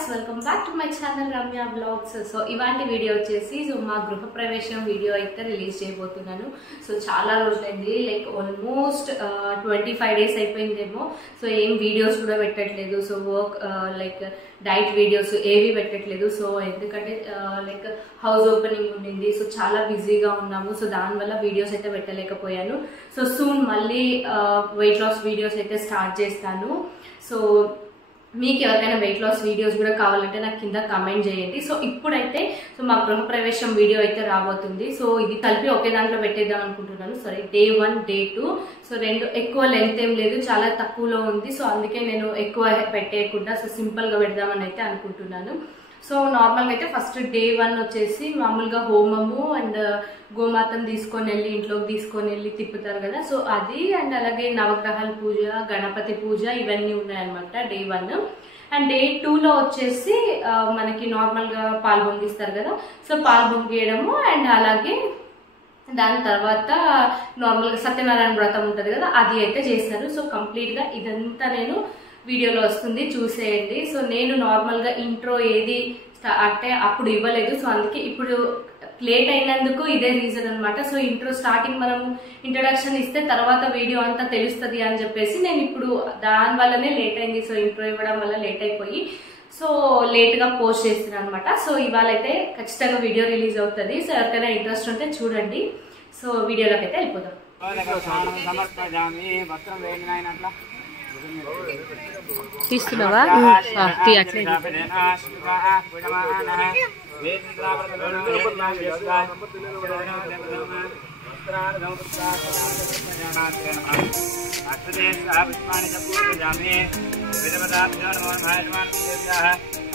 guys, welcome back to my channel Ramya Vlogs. So ఇవాంటి video వచ్చేసి మా గృహ ప్రవేశం వీడియో అయితే రిలీజ్ చేయబోతున్నాను. సో చాలా రోజులైంది, లైక్ ఆల్మోస్ట్ 25 days అయిపోయిందేమో. సో ఏం వీడియోస్ కూడా పెట్టట్లేదు. So work like diet videos ఏవి పెట్టట్లేదు. సో ఎందుకంటే లైక్ హౌస్ ఓపెనింగ్ ఉండింది. సో చాలా బిజీగా ఉన్నాము. సో దానివల్ల వీడియోస్ అయితే పెట్టలేకపోయాను. సో సూన్ మళ్ళీ వెయిట్ లాస్ వీడియోస్ అయితే స్టార్ట్ చేస్తాను. సో మీకు ఎవరికైనా వెయిట్ లాస్ వీడియోస్ కూడా కావాలంటే నాకు కింద కామెంట్ చేయండి. సో ఇప్పుడైతే సో మా గృహ ప్రవేశం వీడియో అయితే రాబోతుంది. సో ఇది కలిపి ఒకే దాంట్లో పెట్టేద్దాం అనుకుంటున్నాను. Sorry, Day 1 Day 2. సో రెండు ఎక్కువ లెంత్ ఏం లేదు, చాలా తక్కువలో ఉంది. సో అందుకే నేను ఎక్కువ పెట్టేయకుండా సో సింపుల్ గా పెడదామని అయితే అనుకుంటున్నాను. సో నార్మల్గా అయితే ఫస్ట్ Day 1 వచ్చేసి మామూలుగా హోమము అండ్ గోమాతను తీసుకొని వెళ్ళి ఇంట్లోకి తీసుకొని వెళ్ళి తిప్పుతారు కదా. సో అది అండ్ అలాగే నవగ్రహాల పూజ, గణపతి పూజ ఇవన్నీ ఉన్నాయన్నమాట Day 1. అండ్ Day 2లో వచ్చేసి మనకి నార్మల్గా పాలు పొంగిస్తారు కదా. సో పాలు పొంగియడము అండ్ అలాగే దాని తర్వాత నార్మల్గా సత్యనారాయణ వ్రతం ఉంటుంది కదా, అది అయితే చేస్తారు. సో కంప్లీట్గా ఇదంతా నేను వీడియోలో వస్తుంది, చూసేయండి. సో నేను నార్మల్గా ఇంట్రో ఏది అంటే అప్పుడు ఇవ్వలేదు. సో అందుకే ఇప్పుడు లేట్ అయినందుకు ఇదే రీజన్ అనమాట. సో ఇంట్రో స్టార్టింగ్ మనం ఇంట్రొడక్షన్ ఇస్తే తర్వాత వీడియో అంతా తెలుస్తుంది అని చెప్పేసి నేను ఇప్పుడు దాని వల్లనే లేట్ అయింది. సో ఇంట్రో ఇవ్వడం వల్ల లేట్ అయిపోయి సో లేట్గా పోస్ట్ చేస్తున్నాను అనమాట. సో ఇవాళ అయితే ఖచ్చితంగా వీడియో రిలీజ్ అవుతుంది. సో ఎవరికైనా ఇంట్రెస్ట్ ఉంటే చూడండి. సో వీడియోలోకి అయితే వెళ్ళిపోదాం. తీస్తున్నావా? అట్లే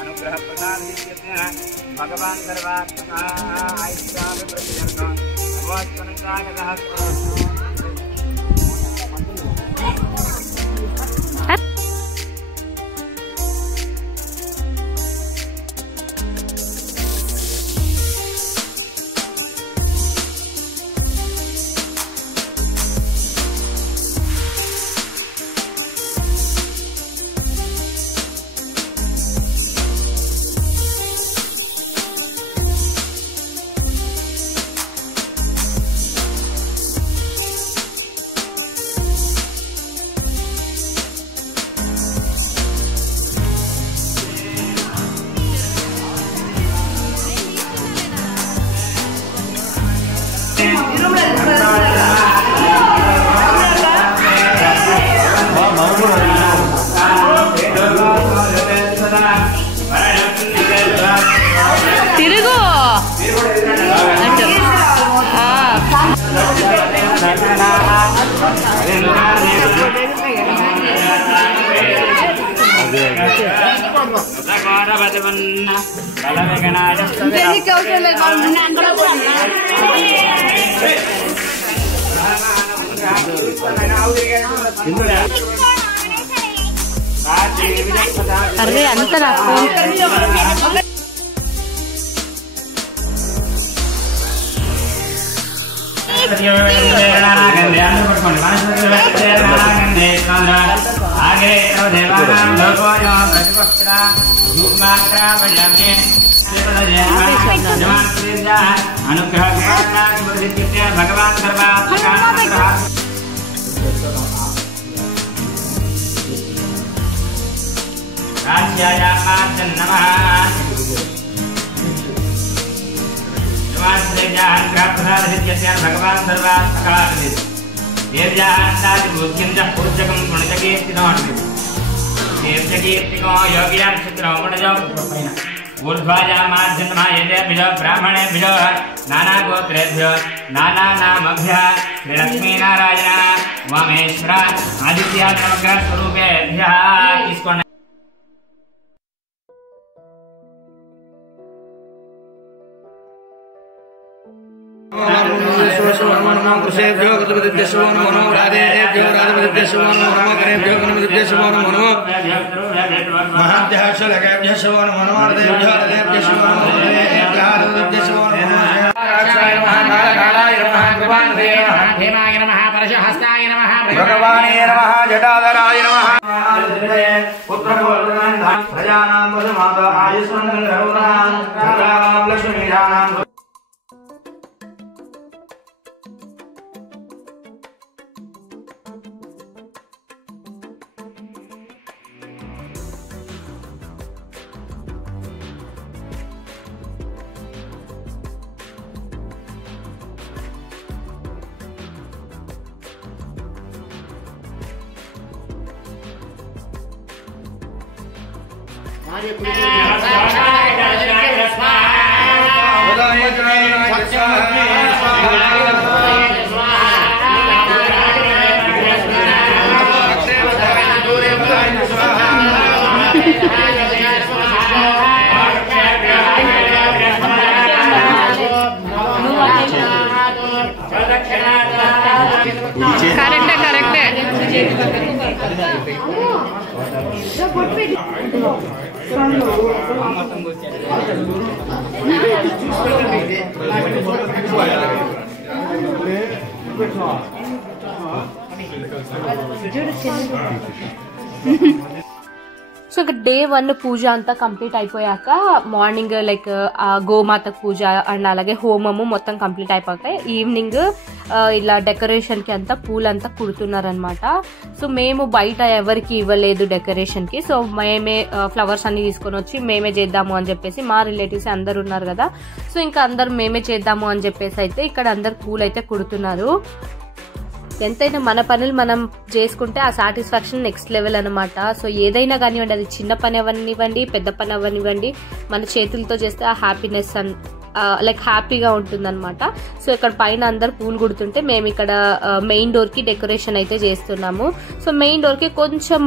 అనుగ్రహ ప్రసాద భగవాన్ సర్వాత్మక తిరుగు అరే అంత నాకు భగవాన్ భగవాన్ బ్రాహ్మణేభ్యో నానా గోత్రేభ్యో నానా నామభ్య శ్రీ లక్ష్మీనారాయణ వామేశ్వర ఆదిత్య నవగ్రహ స్వరూపేభ్య తీసుకోండి. कृषेभ्यो गतपतिभ्यो नमो नमो राधेभ्यो राधपतिभ्यो नमो नमो गणेभ्यो गणपतिभ्यो नमो नमो महाभ्यः लकेभ्यो नमो नमो राधेभ्यो राधेभ्यो नमो राधपतिभ्यो नमो भगवाने नमः जटाधराय नमः సో ఇక డే 1 పూజ అంతా కంప్లీట్ అయిపోయాక మార్నింగ్ లైక్ గోమాత పూజ అండ్ అలాగే హోమము మొత్తం కంప్లీట్ అయిపోయాక ఈవినింగ్ ఇలా డెకరేషన్ కి అంతా పూలంతా కుడుతున్నారనమాట. సో మేము బయట ఎవరికి ఇవ్వలేదు డెకరేషన్ కి. సో మేమే ఫ్లవర్స్ అన్ని తీసుకొని వచ్చి మేమే చేద్దాము అని చెప్పేసి మా రిలేటివ్స్ అందరు ఉన్నారు కదా, సో ఇంకా అందరు మేమే చేద్దాము అని చెప్పేసి అయితే ఇక్కడ అందరు పూలు అయితే కుడుతున్నారు. ఎంతైనా మన పనులు మనం చేసుకుంటే ఆ సాటిస్ఫాక్షన్ నెక్స్ట్ లెవెల్ అనమాట. సో ఏదైనా కానివ్వండి, అది చిన్న పని అవనివ్వండి పెద్ద పని అవనివ్వండి, మన చేతులతో చేస్తే ఆ హ్యాపీనెస్ లైక్ హ్యాపీగా ఉంటుంది అనమాట. సో ఇక్కడ పైన అందరు పూలు కుడుతుంటే మేము ఇక్కడ మెయిన్ డోర్ కి డెకరేషన్ అయితే చేస్తున్నాము. సో మెయిన్ డోర్ కి కొంచెం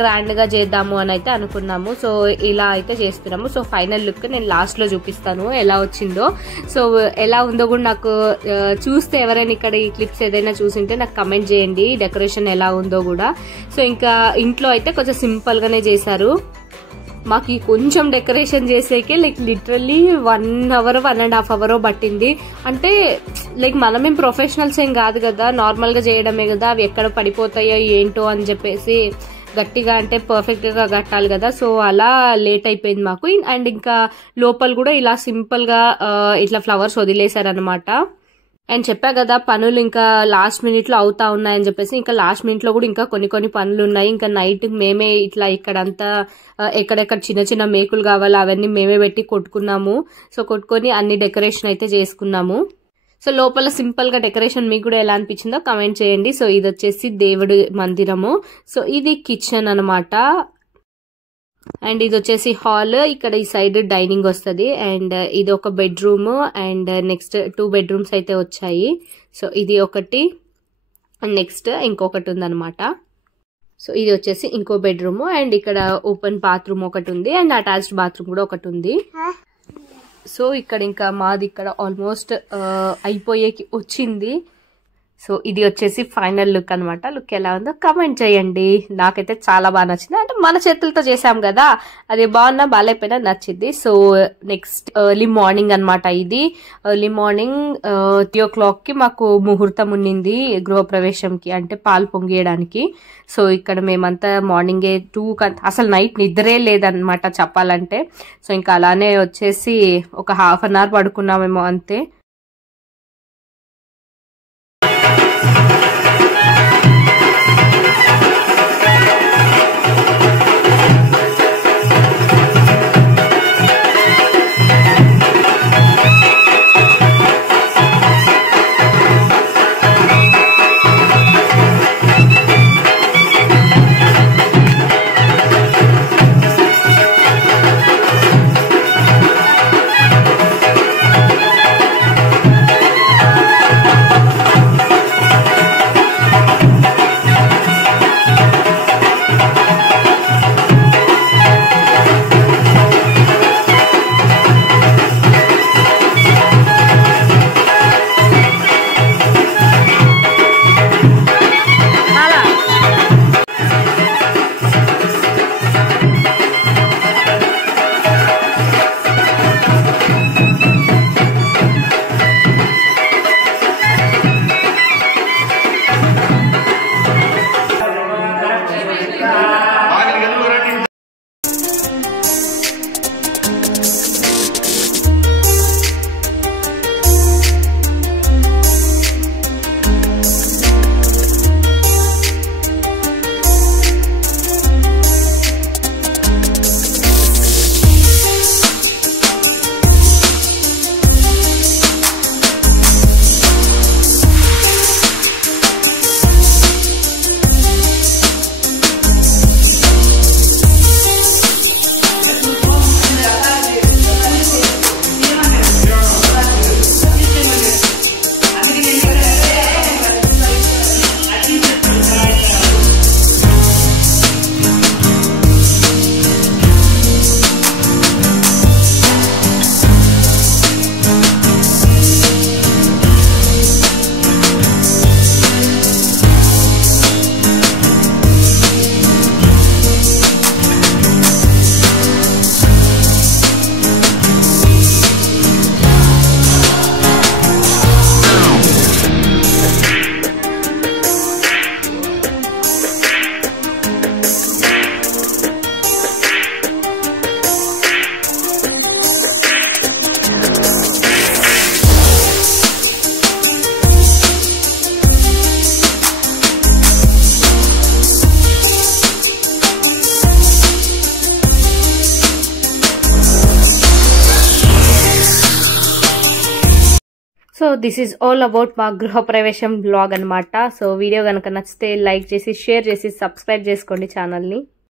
గ్రాండ్ గా చేద్దాము అని అయితే అనుకున్నాము. సో ఇలా అయితే చేస్తున్నాము. సో ఫైనల్ లుక్ నేను లాస్ట్ లో చూపిస్తాను ఎలా వచ్చిందో. సో ఎలా ఉందో కూడా నాకు చూస్తే ఎవరైనా ఇక్కడ ఈ క్లిప్స్ ఏదైనా చూసింటే నాకు కమెంట్ చేయండి డెకరేషన్ ఎలా ఉందో కూడా. సో ఇంకా ఇంట్లో అయితే కొంచెం సింపుల్ గానే చేశారు. మాకు ఈ కొంచెం decoration చేసేకే like literally 1 hour 1.5 hour పట్టింది. అంటే లైక్ మనమేం ప్రొఫెషనల్స్ ఏం కాదు కదా, నార్మల్ గా చేయడమే కదా, అవి ఎక్కడ పడిపోతాయో ఏంటో అని చెప్పేసి గట్టిగా అంటే పర్ఫెక్ట్ గా కట్టాలి కదా. సో అలా లేట్ అయిపోయింది మాకు. అండ్ ఇంకా లోపల కూడా ఇలా సింపుల్ గా ఇట్లా ఫ్లవర్స్ వదిలేశారనమాట. అండ్ చెప్పా కదా పనులు ఇంకా లాస్ట్ మినిట్ లో అవుతా ఉన్నాయని చెప్పేసి, ఇంకా లాస్ట్ మినిట్ లో కూడా ఇంకా కొన్ని పనులు ఉన్నాయి. ఇంకా నైట్ మేమే ఇట్లా ఇక్కడంతా ఎక్కడెక్కడ చిన్న చిన్న మేకులు కావాలో అవన్నీ మేమే పెట్టి కొట్టుకున్నాము. సో కొట్టుకొని అన్ని డెకరేషన్ అయితే చేసుకున్నాము. సో లోపల సింపుల్ గా డెకరేషన్ మీకు కూడా ఎలా అనిపించిందో కమెంట్ చేయండి. సో ఇది వచ్చేసి దేవుడి మందిరము. సో ఇది కిచెన్ అనమాట. అండ్ ఇది వచ్చేసి హాల్. ఇక్కడ ఈ సైడ్ డైనింగ్ వస్తుంది. అండ్ ఇది ఒక బెడ్రూమ్. అండ్ నెక్స్ట్ 2 bedrooms అయితే వచ్చాయి. సో ఇది ఒకటి అండ్ నెక్స్ట్ ఇంకొకటి ఉందన్నమాట. సో ఇది వచ్చేసి ఇంకో బెడ్రూమ్. అండ్ ఇక్కడ ఓపెన్ బాత్రూమ్ ఒకటి ఉంది. అండ్ అటాచ్డ్ బాత్రూమ్ కూడా ఒకటి ఉంది. సో ఇక్కడ ఇంకా మాది ఇక్కడ ఆల్మోస్ట్ అయిపోయేకి వచ్చింది. సో ఇది వచ్చేసి ఫైనల్ లుక్ అనమాట. లుక్ ఎలా ఉందో కమెంట్ చేయండి. నాకైతే చాలా బాగా నచ్చింది. అంటే మన చేతులతో చేసాం కదా, అది బాగున్నా బాగాలేకపోయినా నచ్చింది. సో నెక్స్ట్ ఎర్లీ మార్నింగ్ అనమాట. ఇది ఎర్లీ మార్నింగ్ 3 o'clock కి మాకు ముహూర్తం ఉన్నింది గృహప్రవేశంకి, అంటే పాలు పొంగేయడానికి. సో ఇక్కడ మేమంతా మార్నింగే 2 అసలు నైట్ నిద్రే లేదనమాట చెప్పాలంటే. సో ఇంకా అలానే వచ్చేసి ఒక 1/2 hour పడుకున్నామేమో అంతే. So this is all about మా గృహప్రవేశం బ్లాగ్ అనమాట. సో వీడియో కనుక నచ్చితే లైక్ చేసి షేర్ చేసి సబ్స్క్రైబ్ చేసుకోండి ఛానల్ని.